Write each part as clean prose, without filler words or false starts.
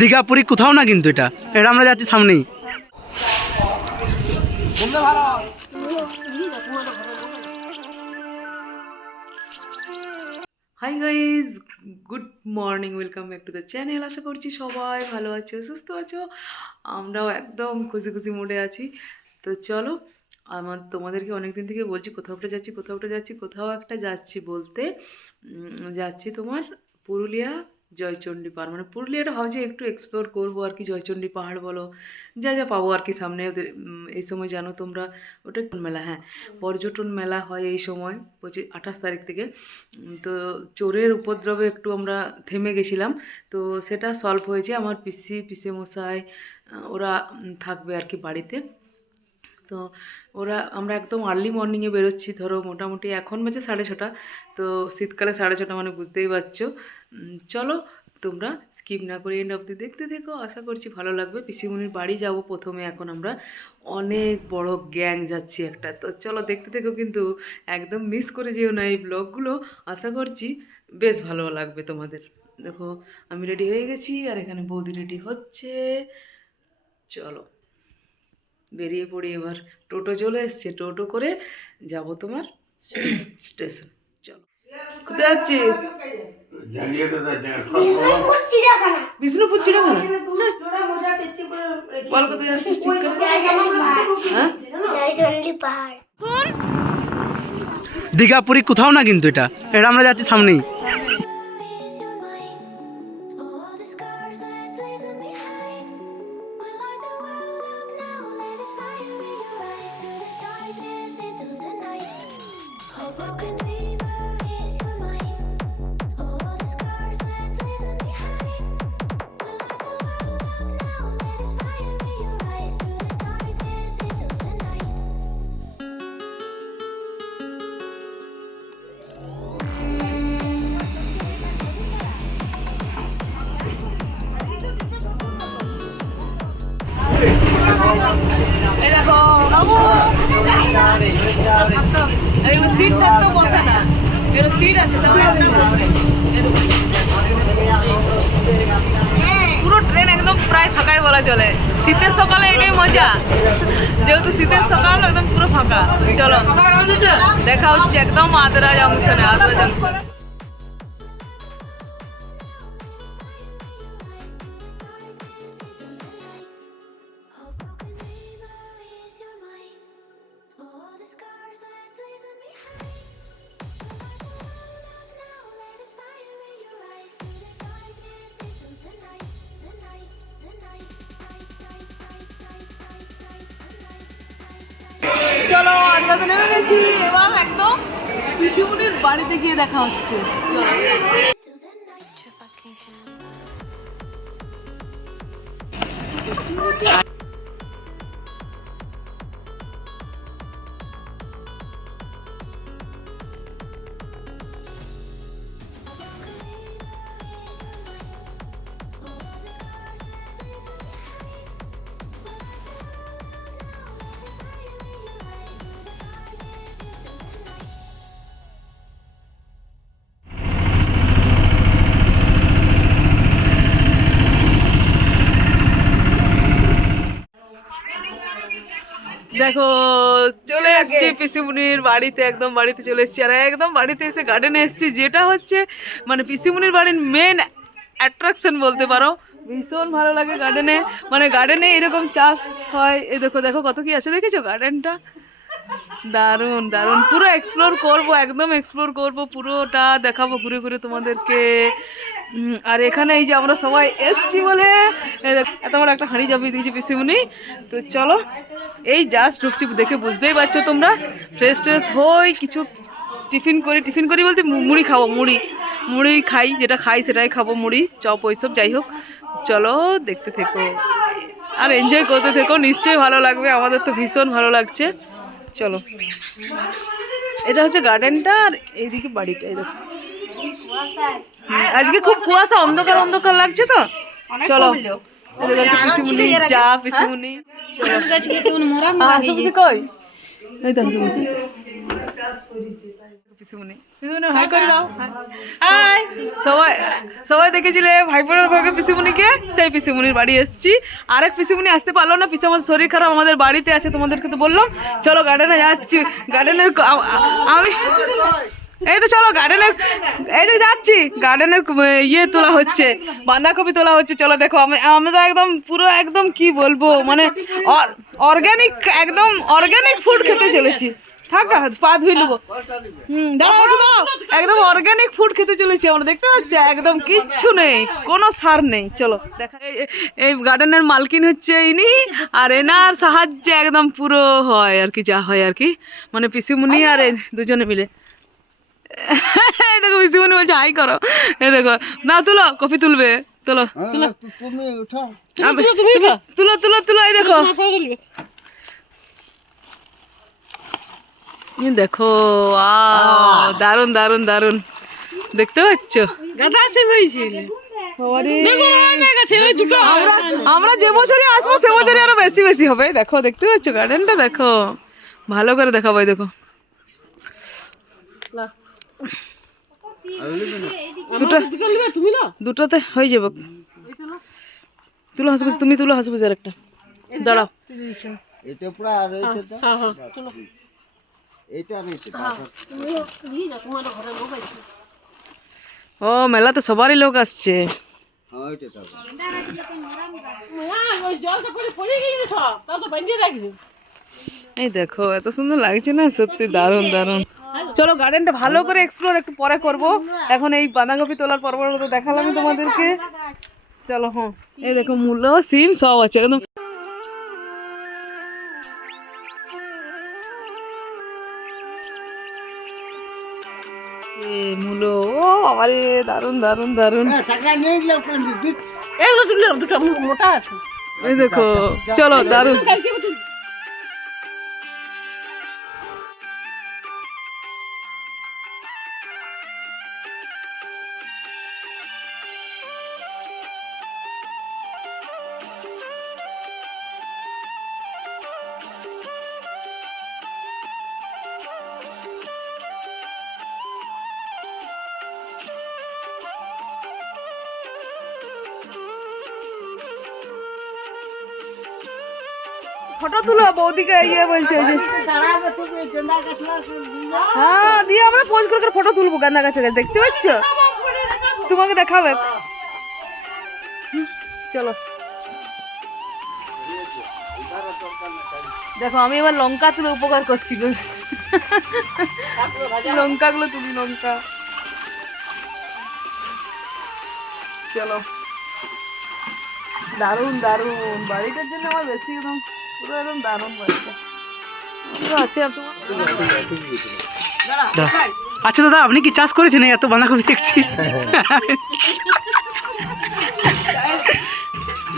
দীঘা পুরী কোথাও না, কিন্তু এটা এটা আমরা যাচ্ছি সামনেই। Hi guys, good morning, welcome back to the channel. আশা করছি সবাই ভালো আছো, সুস্থ আছো। আমরাও একদম খুশি খুশি মোডে আছি। তো চলো, তোমাদেরকে অনেকদিন থেকে বলছি কোথাও একটা যাচ্ছি, কোথাও একটা যাচ্ছি, কোথাও একটা যাচ্ছি বলতে যাচ্ছি তোমার পুরুলিয়া জয়চণ্ডী পাহাড়। মানে পুরুলিয়াটা ভাবছি একটু এক্সপ্লোর করবো আর কি। জয়চণ্ডী পাহাড় বলো, যা যা পাবো আর কি সামনে। ওদের এই সময় জানো তোমরা ওটা মেলা, হ্যাঁ পর্যটন মেলা হয় এই সময় 28 তারিখ থেকে। তো চোরের উপদ্রবে একটু আমরা থেমে গেছিলাম, তো সেটা সলভ হয়েছে। আমার পিসেমশাই ওরা থাকবে আর কি বাড়িতে। তো আমরা একদম আর্লি মর্নিংয়ে বেরোচ্ছি। ধরো মোটামুটি এখন বাজে 6:30, তো শীতকালে 6:30 মানে বুঝতেই পারছো। চলো তোমরা স্কিপ না করে এন্ড অবধি দেখতে থেকো, আশা করছি ভালো লাগবে। পিসিমণির বাড়ি যাব প্রথমে। এখন আমরা অনেক বড় গ্যাং যাচ্ছি একটা, তো চলো দেখতে থেকো, কিন্তু একদম মিস করে যেও না এই ব্লগগুলো। আশা করছি বেশ ভালো লাগবে তোমাদের। দেখো আমি রেডি হয়ে গেছি, আর এখানে বৌদি রেডি হচ্ছে। চলো বেরিয়ে পড়ি এবার। টোটো চলে এসছে, টোটো করে যাব তোমার স্টেশন। চলো, কোথায় যাচ্ছিস? বিষ্ণুপুর চিড়িয়াখানা। বল কোথায় যাচ্ছিস ঠিক করে? হ্যাঁ, দীঘা পুরী কোথাও না, কিন্তু এটা এটা আমরা যাচ্ছি সামনেই। দেখো বাবু, সিট থাকতেও বসে না, এটা সিট আছে তাও একটা বসবে। পুরো ট্রেন একদম প্রায় ফাঁকাই বলা চলে। শীতের সকালে এটাই মজা, যেহেতু শীতের সকাল একদম পুরো ফাঁকা। চলো দেখা হচ্ছে একদম আদ্রা জংশনে। চলো আমরা তো নেমে গেছি, এবার একদম পিসিমণির বাড়িতে গিয়ে দেখা হচ্ছে। চলো দেখো চলে এসছি পিসিমণির বাড়িতে, একদম বাড়িতে চলে এসছি। আর একদম বাড়িতে এসে গার্ডেনে এসছি, যেটা হচ্ছে মানে পিসিমণির বাড়ির মেন অ্যাট্রাকশন বলতে পারো। ভীষণ ভালো লাগে গার্ডেনে, মানে গার্ডেনে এরকম চাষ হয়। এই দেখো দেখো কত কি আছে, দেখেছো গার্ডেনটা? দারুণ দারুণ, পুরো এক্সপ্লোর করবো, একদম এক্সপ্লোর করবো, পুরোটা দেখাবো ঘুরে ঘুরে তোমাদেরকে। আর এখানে এই যে আমরা সবাই এসছি বলে এত বড় একটা হাঁড়ি চাপিয়ে দিয়েছি পিসিমণি। তো চলো এই জাস্ট ঢুকছি, দেখে বুঝতেই পারছো তোমরা। ফ্রেশ ট্রেশ হই, কিছু টিফিন করি বলতে মুড়ি খাবো, মুড়ি খাই, যেটা খাই সেটাই খাবো, মুড়ি চপ ওইসব যাই হোক। চলো দেখতে থেকো আর এনজয় করতে থেকো, নিশ্চয়ই ভালো লাগবে, আমাদের তো ভীষণ ভালো লাগছে। চলো, এটা হচ্ছে গার্ডেনটা, আর এইদিকে বাড়িটা। এই দেখো আজকে খুব কুয়াশা, অন্ধকার অন্ধকার লাগছে তো। চলো পিসিমণি, যা পিসিমণি, কই এই তো পিসিমণি পিসিমণি হাই করে দাও হাই সবাই সবাই দেখেছিলে ভাইপোর ভাগে পিসিমণিকে, সেই পিসিমণির বাড়ি এসেছি। আরেক পিসিমণি আসতে পারলো না, পিসি আমাদের শরীর খারাপ, আমাদের বাড়িতে আছে, তোমাদেরকে তো বললাম। চলো গার্ডেনে যাচ্ছি, গার্ডেনের আমি এই তো চলো গার্ডেনের, এই তো যাচ্ছি গার্ডেনের ইয়ে তোলা হচ্ছে, বাঁধাকপি তোলা হচ্ছে। চলো দেখো আমরা একদম পুরো একদম কি বলবো মানে অর্গানিক, একদম অর্গানিক ফুড খেতে চলেছি। থাক পা ধুই নেবো। দাঁড়াও দাঁড়াও, একদম অর্গানিক ফুড খেতে চলেছি আমরা, দেখতে পাচ্ছি একদম কিচ্ছু নেই, কোনো সার নেই। চলো দেখা, এই গার্ডেনের মালকিন হচ্ছে ইনি, আর এনার সাহায্যে একদম পুরো হয় আর কি, যা হয় আর কি, মানে পিসিমুনি আর দুজনে মিলে। এই দেখো পিসিমুনি বলছে হাই করো, এই দেখো না তুলো, কফি তুলবে, তুলো তুলো তুলো তুলো তুলো, এই দেখো দেখো দারুন দারুন দারুন, দেখতে পাচ্ছ আমরা যে বছরই আসবো সে বছরই আরো বেশি বেশি হবে। দেখো দেখতে পাচ্ছ গার্ডেনটা, দেখো ভালো করে দেখাবো, দেখো দুটোতে হয়ে যাবে। তুলো হাসপাস, তুমি তুলো হাসপাস আর একটা দাঁড়াও। ও মেলা তো সবারই লোক আসছে। এই দেখো এত সুন্দর লাগছে না, সত্যি দারুণ দারুণ। চলো গার্ডেনটা ভালো করে এক্সপ্লোর একটু পরে করব, এখন এই বাঁধাকপি তোলার পর্ব তো দেখালাম তোমাদেরকে। চলো হ্যাঁ, এই দেখো মূল্য সিম সব আছে একদম। মূলো ও আরে দারুন দারুন দারুন, এগুলো তুললে দুটো মোটা আছে, এই দেখো চলো দারুন। ফটো তুলো, বৌদিকে ইয়ে বলছে যে হ্যাঁ দিয়ে আমরা পোজ করে ফটো তুলবো গাঁদা গাছের, দেখতে পাচ্ছ, তোমাকে দেখাবে। চলো দেখো আমি এবার লঙ্কা তুলে উপকার করছি, লঙ্কাগুলো তুলি, লঙ্কা। চলো দারুন দারুন, বাড়িটার জন্য আমার বেশি একদম পুরো একদম দারুন বাড়িটা আছে। আচ্ছা দাদা, আপনি কি চাষ করেছেন এত বাঁধাকপি দেখছি?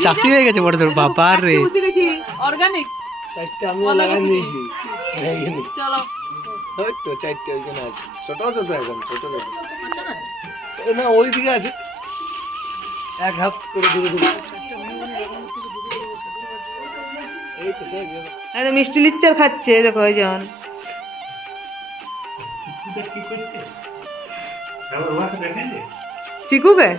চাষি হয়ে গেছে বড় তোর বাবার রে, অর্গানিক। চলো ওই তো চারটে ওইখানে আছে, ছোট ছোট একদম ছোট ছোট না, ওই দিকে আছে এক হাত করে দূরে দূরে। মিষ্টি লিচ্চার খাচ্ছে দেখো, ওই যেমন চিকুকে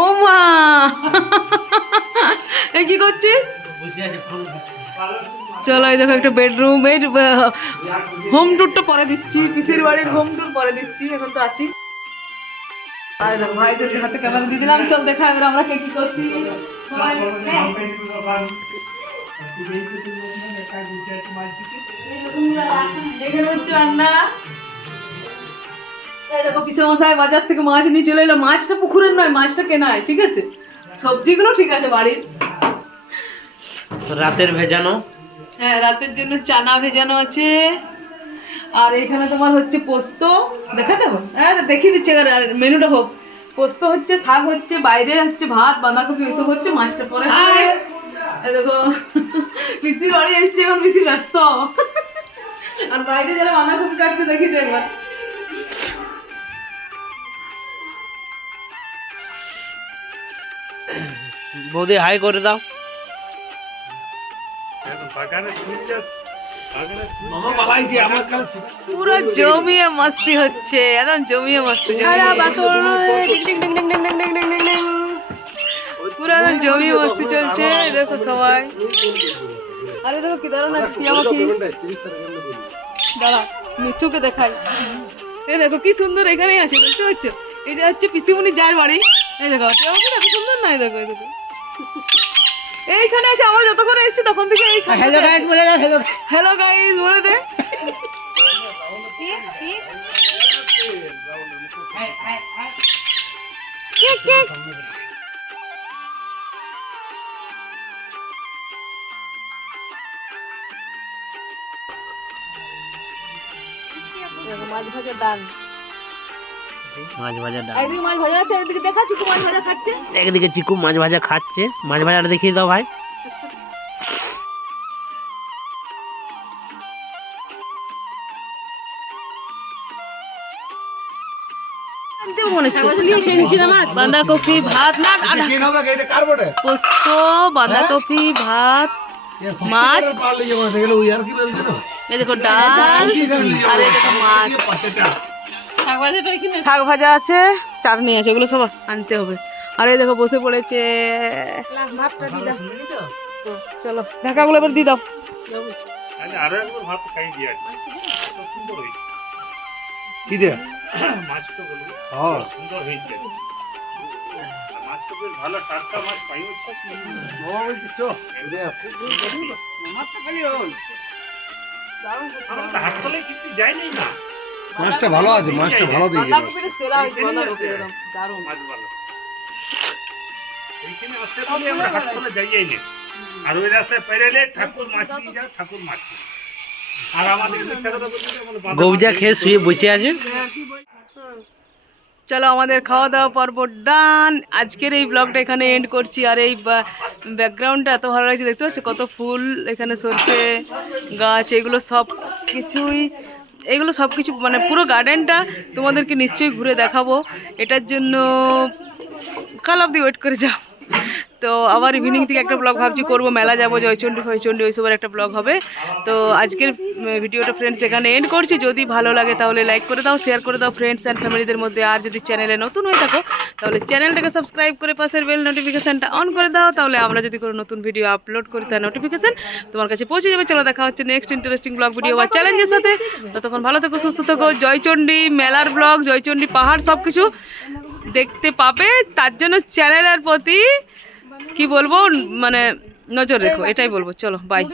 ও মা এই কি করছিস? চলো এই দেখো একটা বেডরুম, এই হোম ট্যুরটা পরে দিচ্ছি, পিসির বাড়ির হোম ট্যুর পরে দিচ্ছি, এখন তো আছি। আর দেখো ভাইদের হাতে ক্যামেরা দিয়ে দিলাম, চল দেখা এবার আমরা কে কি করছি। এখানে হচ্ছে রান্না। এই দেখো পিসে মশাই বাজার থেকে মাছ নিয়ে চলে এলো, মাছটা পুকুরের নয়, মাছটা কেনায়, ঠিক আছে, সবজিগুলো ঠিক আছে বাড়ির। রাতের ভেজানো, হ্যাঁ রাতের জন্য চানা ভেজানো আছে, আর এখানে তোমার হচ্ছে পোস্ত, দেখা যাবো হ্যাঁ দেখিয়ে দিচ্ছে মেনুটা হোক। পোস্ত হচ্ছে, শাক হচ্ছে, বাইরে হচ্ছে ভাত, বাঁধাকপি এসব হচ্ছে, মাছটা পরে। দেখো পিসির বাড়ি এসছে, এখন পিসি ব্যস্ত, আর বাইরে যারা বাঁধাকপি কাটছে দেখি তো একবার। বৌদি হাই করে দাও। মামা বালাই যে আমার কাছে পুরো জমিয়ে মস্তি হচ্ছে, একদম জমিয়ে মস্তি পুরো একদম জমিয়ে মস্তি চলছে। দেখো সবাই, আরে দেখো কি দাঁড়ানো টিয়ামাখি, দাঁড়া মিঠুকে দেখাই। এই দেখো কি সুন্দর এখানেই আছে, দেখতে পাচ্ছ? এটা হচ্ছে পিসিমণি যার বাড়ি। এই দেখো টিয়ামাখি এত সুন্দর না, এই দেখো এই দেখো এইখানে আছে। আমরা যতক্ষণ এসেছি তখন থেকে এইখানে। হ্যালো গাইস বলে দে, হ্যালো গাইস বলে দে। কেক কেক মাছ ভাজা ডাল, মাছ ভাজা ডাল, একদিকে মাছ ভাজা আছে, একদিকে দেখা চিকু মাছ ভাজা খাচ্ছে, একদিকে চিকু মাছ ভাজা খাচ্ছে। মাছ ভাজাটা দেখিয়ে দাও ভাই। বাঁধাকপি ভাত, না কে খাবে এটা কার বটে পোস্ত, বাঁধাকপি ভাত, মাছ, পারলে যে মাছ গেল ওই আর কি বলছো এই দেখো ডাল, আর এই দেখো মাছ, শাক ভাজা আছে, চাটনি আছে, ওগুলো সব আনতে হবে। আর এই দেখো বসে পড়েছে। চলো ঢাকাগুলো এবার দিয়ে দাও। কি দে মাছটা বলবো হ্যাঁ সুন্দর হয়েছে, মাছটা বেশ ভালো টাটকা মাছ পাইও। মামা বলছে চো এদিকে আসছে আমরা তো হাসপাতালে কিন্তু যাইনি না, মাছটা ভালো আছে, মাছটা ভালো দিয়েছে বাঁধাকপিটা সেরা হয়েছে, বাঁধাকপি একদম দারুণ। মাছ ভালো। এইখানে আসতে বলে আমরা হাসপাতালে যাই না, আর ওই রাস্তায় পেরেলে ঠাকুর মাছ নিয়ে যাও, ঠাকুর মাছ। আর আমাদের মিথ্যা কথা বলতে গৌজা খেয়ে শুয়ে বসে আছে। চলো আমাদের খাওয়া দাওয়া পর্ব ডান। আজকের এই ব্লগটা এখানে এন্ড করছি। আর এই ব্যাকগ্রাউন্ডটা এত ভালো লাগছে, দেখতে পাচ্ছ কত ফুল, এখানে সরষে গাছ, এগুলো সব কিছুই, এগুলো সব কিছু মানে পুরো গার্ডেনটা তোমাদেরকে নিশ্চয়ই ঘুরে দেখাবো। এটার জন্য কাল অবধি ওয়েট করে যাও। তো আবার ইভিনিং থেকে একটা ব্লগ ভাবছি করবো, মেলা যাবো, জয়চণ্ডী ফয়চণ্ডী ওইসবের একটা ব্লগ হবে। তো আজকের ভিডিওটা ফ্রেন্ডস এখানে এন্ড করছি। যদি ভালো লাগে তাহলে লাইক করে দাও, শেয়ার করে দাও ফ্রেন্ডস অ্যান্ড ফ্যামিলিদের মধ্যে। আর যদি চ্যানেলে নতুন হয়ে থাকো তাহলে চ্যানেলটাকে সাবস্ক্রাইব করে পাশের বেল নোটিফিকেশানটা অন করে দাও, তাহলে আমরা যদি কোনো নতুন ভিডিও আপলোড করি তার নোটিফিকেশান তোমার কাছে পৌঁছে যাবে। চলো দেখা হচ্ছে নেক্সট ইন্টারেস্টিং ব্লগ ভিডিও বা চ্যালেঞ্জের সাথে। ততক্ষণ ভালো থেকো, সুস্থ থেকো। জয়চণ্ডী মেলার ব্লগ, জয়চণ্ডী পাহাড় সব কিছু দেখতে পাবে। তার জন্য চ্যানেলের প্রতি কি বলবো, মানে নজর রেখো, এটাই বলবো। চলো বাই।